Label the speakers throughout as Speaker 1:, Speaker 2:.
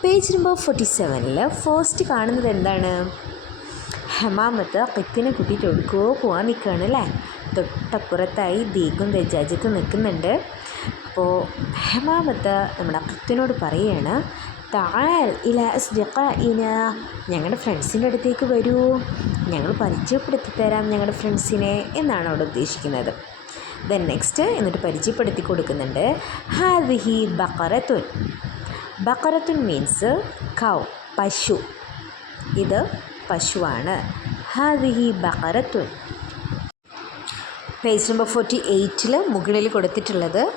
Speaker 1: Page number forty സെവനിൽ first കാണുന്നത് എന്താണ്? ഹമാമത്ത് കിത്തിനെ കൂട്ടിയിട്ട് എടുക്കുകയോ പോകാൻ നിൽക്കുകയാണ് അല്ലേ? തൊട്ടപ്പുറത്തായി ദീഗും രജാജിത്ത് നിൽക്കുന്നുണ്ട്. അപ്പോൾ ഹമാമത്ത് നമ്മുടെ കിത്തിനോട് പറയുകയാണ് താൽ ഇല ഇന ഞങ്ങളുടെ ഫ്രണ്ട്സിന്റെ അടുത്തേക്ക് വരൂ. ഞങ്ങൾ പരിചയപ്പെടുത്തി തരാം ഞങ്ങളുടെ ഫ്രണ്ട്സിനെ എന്നാണ് അവിടെ ഉദ്ദേശിക്കുന്നത്. ദെൻ നെക്സ്റ്റ് എന്നിട്ട് പരിചയപ്പെടുത്തി കൊടുക്കുന്നുണ്ട് ഹാദിഹി ബക്കറത്തുൻ ബക്കറത്തുൻ മീൻസ് കൗ പശു. ഇത് പശുവാണ്. ഹാദിഹി ബക്കറത്തുൻ. പേജ് നമ്പർ ഫോർട്ടി എയ്റ്റിൽ മുകളിൽ കൊടുത്തിട്ടുള്ളത്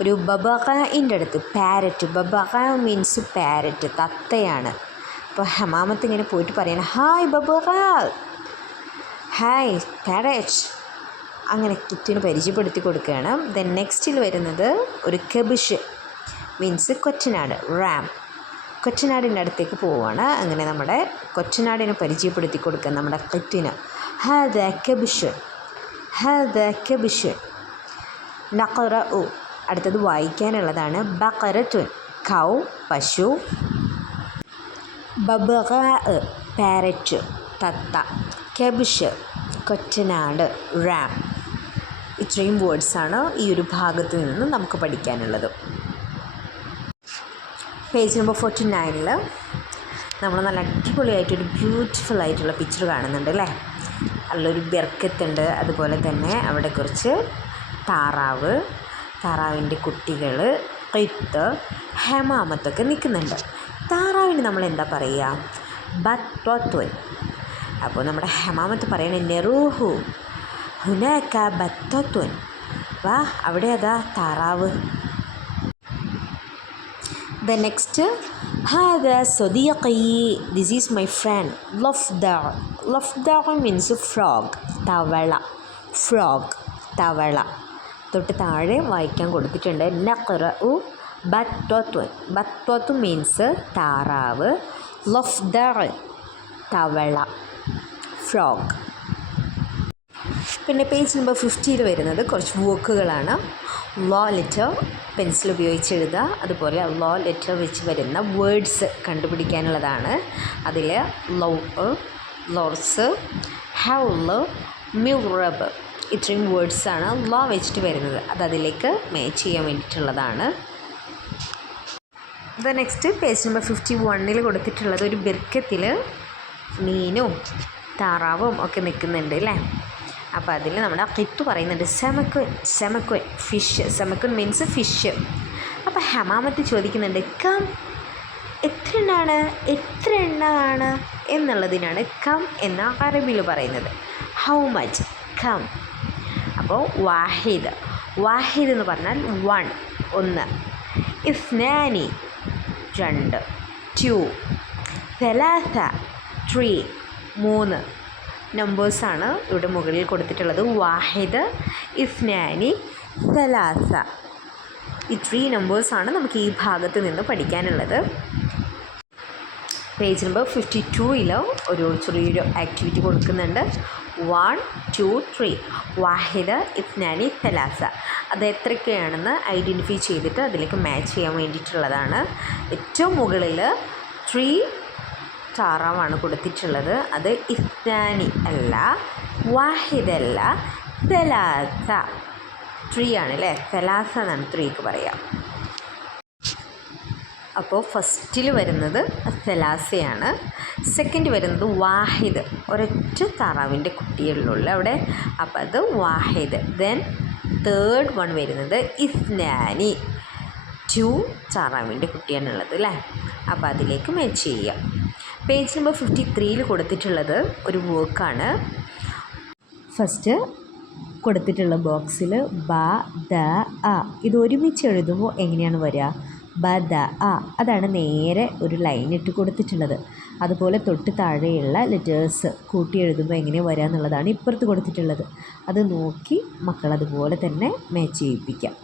Speaker 1: ഒരു ബബാഖിന്റെ അടുത്ത് പാരറ്റ് ബബാഖ മീൻസ് പാരറ്റ് തത്തയാണ്. അപ്പോൾ ഹമാമത്ത് ഇങ്ങനെ പോയിട്ട് പറയണം ഹായ് ബബാഖ. ഹായ് പാരറ്റ് അങ്ങനെ കിറ്റിന് പരിചയപ്പെടുത്തി കൊടുക്കുകയാണ്. ദെൻ നെക്സ്റ്റിൽ വരുന്നത് ഒരു കെബിഷ്. മീൻസ് കൊച്ചനാട് റാം. കൊച്ചനാടിന്റെ അടുത്തേക്ക് പോവുകയാണ് അങ്ങനെ നമ്മുടെ കൊച്ചനാടിനെ പരിചയപ്പെടുത്തി കൊടുക്കുക നമ്മുടെ കെറ്റിന് ഹദ കെബിഷ്. ഹദ കെബിഷ്. നഖറ ഉ അടുത്തത് വായിക്കാനുള്ളതാണ്. ബക്കറത്തുൻ കൗ പശു. ബബക പാരറ്റ്. തത്ത. കെബിഷ്. കൊച്ചനാട് റാം. ഇത്രയും വേർഡ്സാണ് ഈ ഒരു ഭാഗത്ത് നിന്ന് നമുക്ക് പഠിക്കാനുള്ളത്. പേജ് നമ്പർ ഫോർട്ടി നയനിൽ നമ്മൾ നല്ല അടിപൊളിയായിട്ടൊരു ബ്യൂട്ടിഫുൾ ആയിട്ടുള്ള പിക്ചർ കാണുന്നുണ്ട് അല്ലേ? നല്ലൊരു ബെർക്കത്തുണ്ട് അതുപോലെ തന്നെ അവിടെ കുറച്ച് താറാവ് താറാവിന്റെ കുട്ടികൾ കൊയ്ത്ത് ഹെമാമത്തൊക്കെ നിൽക്കുന്നുണ്ട്. താറാവിന് നമ്മൾ എന്താ പറയുക? ബത്വത്വൻ അപ്പോൾ നമ്മുടെ ഹെമാമത്ത് പറയണ നെറൂഹു ഹുനാക്ക ബത്വത്വൻ വാ അവിടെ അതാ താറാവ്. ദ നെക്സ്റ്റ് ഹാദ സൊദിയക്കയി ദിസ് ഈസ് മൈ ഫ്രണ്ട് ലഫ്ദ ലഫ്ദ മീൻസ് ഫ്രോഗ് തവള ഫ്രോഗ് തവള തൊട്ട് താഴെ വായിക്കാൻ കൊടുത്തിട്ടുണ്ട് നഖറ ഉ ബത്വത്വൻ ബത്വത്വ മീൻസ് താറാവ്. ലഫ്ദ തവള. ഫ്രോഗ് പിന്നെ പേജ് നമ്പർ ഫിഫ്റ്റിയിൽ വരുന്നത് കുറച്ച് വോക്കുകളാണ് ലോ ലെറ്റർ പെൻസിൽ ഉപയോഗിച്ച് എഴുതുക. അതുപോലെ ലോ ലെറ്റർ വെച്ച് വരുന്ന വേർഡ്സ് കണ്ടുപിടിക്കാനുള്ളതാണ്. അതിൽ ലവ് ലോർസ് ഹൗൾ മ്യൂറബ് ഇത്രയും വേർഡ്സാണ് ലോ വെച്ചിട്ട് വരുന്നത്. അത് അതിലേക്ക് മാച്ച് ചെയ്യാൻ വേണ്ടിയിട്ടുള്ളതാണ്. The next page number fifty വണ്ണിൽ കൊടുത്തിട്ടുള്ളത് ഒരു ബിർക്കത്തിൽ മീനും താറാവും ഒക്കെ നിൽക്കുന്നുണ്ട് അല്ലേ അപ്പോൾ അതിൽ നമ്മുടെ കിത്ത് പറയുന്നുണ്ട്. സെമക്കുൻ സെമക്കുൻ ഫിഷ് സെമക്കുൻ മീൻസ് ഫിഷ് അപ്പോൾ ഹമാമത്ത് ചോദിക്കുന്നുണ്ട് കം എത്ര എണ്ണമാണ് എത്ര എണ്ണമാണ് എന്നുള്ളതിനാണ് കം എന്ന അറബിയിൽ പറയുന്നത്. ഹൗ മച്ച് കം. അപ്പോൾ വാഹിദ് വാഹിദ് എന്ന് പറഞ്ഞാൽ വൺ ഒന്ന്. ഇസ്നാനി രണ്ട്. ടു സെലാസ ത്രീ മൂന്ന്. നമ്പേഴ്സാണ് ഇവിടെ മുകളിൽ കൊടുത്തിട്ടുള്ളത്. വാഹിദ് ഇസ്നാനി സലാസ. ഈ ത്രീ നമ്പേഴ്സാണ് നമുക്ക് ഈ ഭാഗത്ത് നിന്ന് പഠിക്കാനുള്ളത്. പേജ് നമ്പർ ഫിഫ്റ്റി ടൂയിൽ ഒരു ചെറിയൊരു ആക്ടിവിറ്റി കൊടുക്കുന്നുണ്ട്. വൺ ടു ത്രീ വാഹിദ് ഇസ്നാനി സലാസ. അത് എത്രയൊക്കെയാണെന്ന് ഐഡന്റിഫൈ ചെയ്തിട്ട് അതിലേക്ക് മാച്ച് ചെയ്യാൻ വേണ്ടിയിട്ടുള്ളതാണ്. ഏറ്റവും മുകളിൽ ത്രീ താറാവാണ് കൊടുത്തിട്ടുള്ളത്. അത് ഇസ്താനി അല്ല വാഹിദല്ല സലാസ ത്രീ ആണ് അല്ലേ സലാസ എന്നാണ് ത്രീക്ക് പറയാം. അപ്പോൾ ഫസ്റ്റിൽ വരുന്നത് സലാസയാണ്. സെക്കൻഡ് വരുന്നത് വാഹിദ്. ഒരൊറ്റ താറാവിന്റെ കുട്ടികളിലുള്ള അവിടെ. അപ്പോൾ അത് വാഹിദ്. ദെൻ തേർഡ് വൺ വരുന്നത് ഇസ്നാനി ടു താറാവിന്റെ കുട്ടിയാണുള്ളത് അല്ലേ? അപ്പോൾ അതിലേക്ക് മാച്ച് ചെയ്യാം. പേജ് നമ്പർ ഫിഫ്റ്റി ത്രീയിൽ കൊടുത്തിട്ടുള്ളത് ഒരു വർക്കാണ് ഫസ്റ്റ് കൊടുത്തിട്ടുള്ള ബോക്സിൽ ബ ദ അ ഇത് ഒരുമിച്ച് എഴുതുമ്പോൾ എങ്ങനെയാണ് വരിക? ബ ദ അ അതാണ് നേരെ ഒരു ലൈൻ ഇട്ട് കൊടുത്തിട്ടുള്ളത്. അതുപോലെ തൊട്ട് താഴെയുള്ള ലെറ്റേഴ്സ് കൂട്ടി എഴുതുമ്പോൾ എങ്ങനെ വരിക എന്നുള്ളതാണ് ഇപ്പുറത്ത് കൊടുത്തിട്ടുള്ളത്. അത് നോക്കി മക്കൾ അതുപോലെ തന്നെ മാച്ച് ചെയ്യിപ്പിക്കാം.